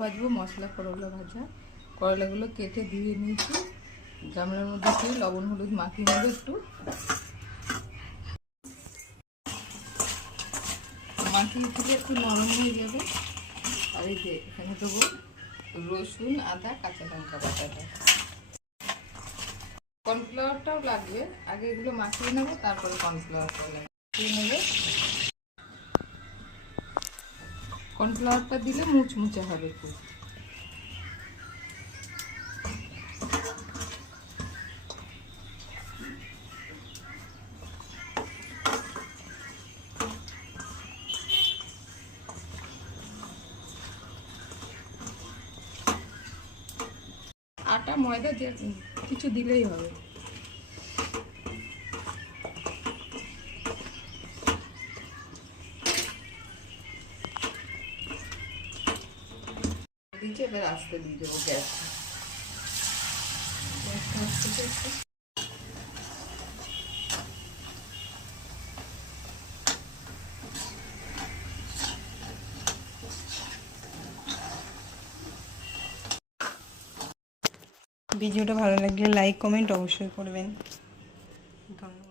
ভাজবো মশলা করলা ভাজা। করলাগুলো কেটে ধুয়ে নিয়েছি, গামলার মধ্যে দিয়ে লবণ হলুদ মাখিয়ে নেবো একটু, মাখিয়ে দিলে একটু নরম হয়ে যাবে। আর এই যে এখানে দেবো রসুন আদা কাঁচা লঙ্কা বাটাটা। কর্নফ্লাওয়ারটাও লাগবে, আগে এগুলো মাখিয়ে নেবো তারপরে কর্নফ্লাওয়ারটাও মাখিয়ে নেবে। কর্নফ্লাওয়ারটা দিলে মুচমুচে হবে খুব। আটা ময়দা যে কিছু দিলেই হবে। দিচ্ছে, এবার আস্তে দিয়ে দেবো গ্যাস। ভিডিওটা ভালো লাগলে লাইক কমেন্ট অবশ্যই করবেন। ধন্যবাদ।